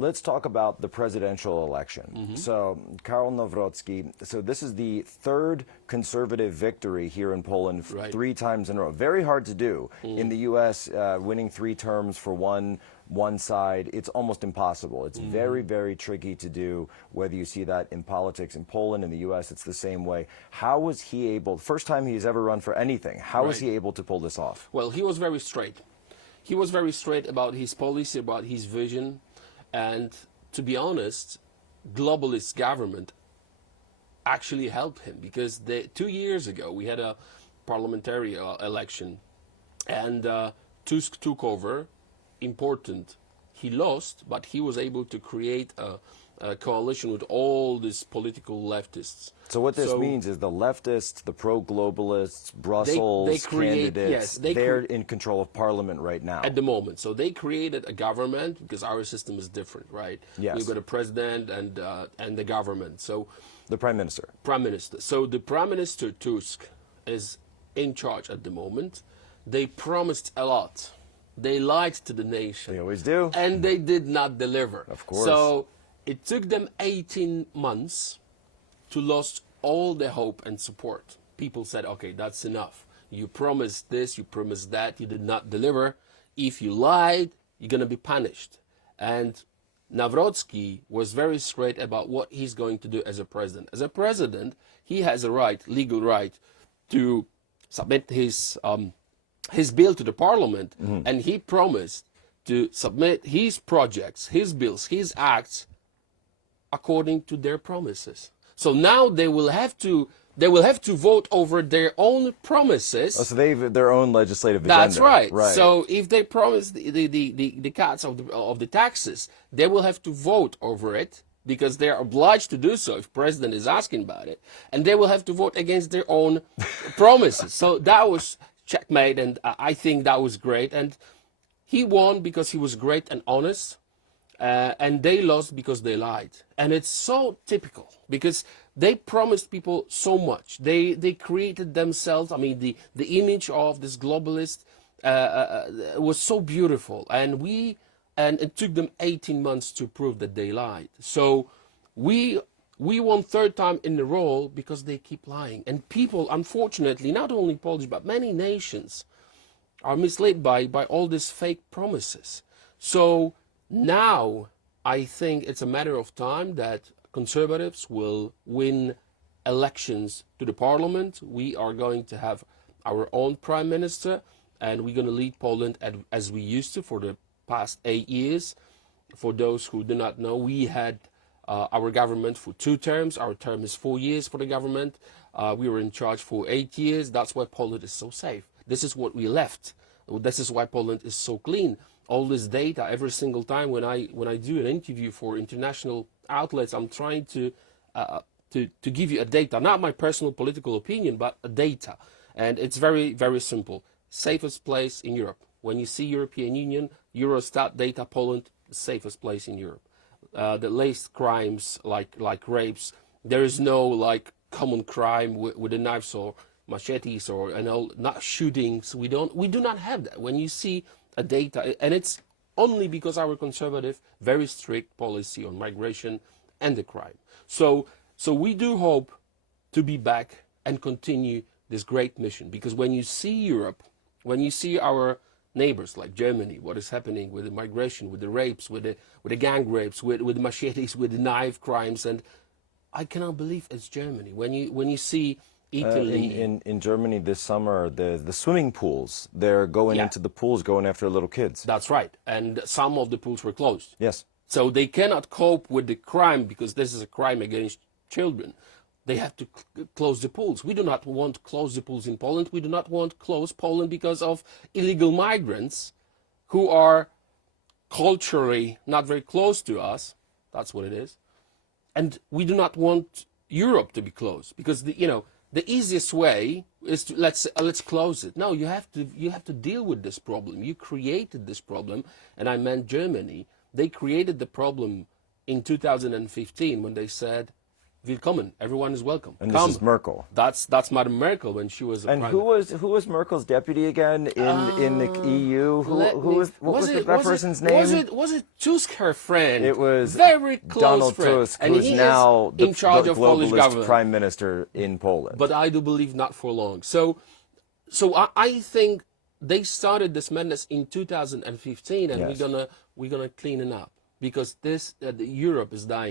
Let's talk about the presidential election. So, Karol Nawrocki, so this is the third conservative victory here in Poland, Right. 3 times in a row. Very hard to do. In the U.S., winning 3 terms for one side, it's almost impossible. It's very, very tricky to do, whether you see that in politics in Poland, in the U.S., it's the same way. How was he able, first time he's ever run for anything, how was he able to pull this off? Well, he was very straight. He was very straight about his policy, about his vision. And to be honest, globalist government actually helped him, because 2 years ago we had a parliamentary election, and Tusk took over. Important. He lost, but he was able to create a coalition with all these political leftists. So what this means is the leftists, the pro-globalists, Brussels candidates, they're in control of parliament right now. At the moment. So they created a government, because our system is different, right? Yes. We've got a president and the government. So the prime minister. Prime Minister. So the Prime Minister Tusk is in charge at the moment. They promised a lot. They lied to the nation. They always do. And they did not deliver. Of course. So it took them 18 months to lose all the hope and support. People said, okay, that's enough. You promised this, you promised that, you did not deliver. If you lied, you're going to be punished. And Nawrocki was very straight about what he's going to do as a president. As a president, he has a right, legal right, to submit his bill to the parliament, and he promised to submit his projects, his bills, his acts according to their promises. So now they will have to vote over their own promises. Oh, so they've their own legislative agenda. That's right. So if they promise the cuts of the taxes, they will have to vote over it, because they are obliged to do so if president is asking about it, and they will have to vote against their own promises. So that was checkmate, and I think that was great. And he won because he was great and honest, and they lost because they lied. And it's so typical, because they promised people so much. They created themselves. I mean, the image of this globalist was so beautiful, and it took them 18 months to prove that they lied. So we won 3rd time in a row because they keep lying. And people, unfortunately, not only Polish, but many nations are misled by all these fake promises. So now I think it's a matter of time that conservatives will win elections to the parliament. We are going to have our own prime minister, and we're going to lead Poland as we used to for the past 8 years. For those who do not know, we had our government for 2 terms. Our term is 4 years for the government. We were in charge for 8 years. That's why Poland is so safe. This is what we left. This is why Poland is so clean. All this data, every single time when I do an interview for international outlets, I'm trying to give you a data, not my personal political opinion, but a data. And it's very, very simple. Safest place in Europe. When you see European Union, Eurostat data, Poland, the safest place in Europe. The least crimes like rapes. There is no like common crime with the knives or machetes or not shootings. We do not have that. When you see a data, and it's only because our conservative, very strict policy on migration and the crime. So we do hope to be back and continue this great mission, because when you see Europe, when you see our neighbors like Germany, what is happening with the migration, with the rapes, with the gang rapes, with the machetes, with the knife crimes, and I cannot believe it's Germany. When you see Italy, in Germany this summer, the swimming pools, they're going into the pools, going after little kids. That's right, and some of the pools were closed. Yes. So they cannot cope with the crime, because this is a crime against children. They have to close the pools. We do not want to close the pools in Poland. We do not want to close Poland because of illegal migrants who are culturally not very close to us. That's what it is. And we do not want Europe to be closed, because the easiest way is to let's close it. No, you have to deal with this problem. You created this problem, and I meant Germany. They created the problem in 2015 when they said Willkommen. Everyone is welcome. And Come. this is Merkel. That's Madam Merkel when she was. And who was Merkel's deputy again in the EU? What was that person's name? Was it Tusk, her friend? It was very close Donald friend. Tusk, and who's he now is in charge the of Polish globalist government. prime minister in Poland. But I do believe not for long. So I think they started this madness in 2015, and Yes. we're gonna clean it up because Europe is dying.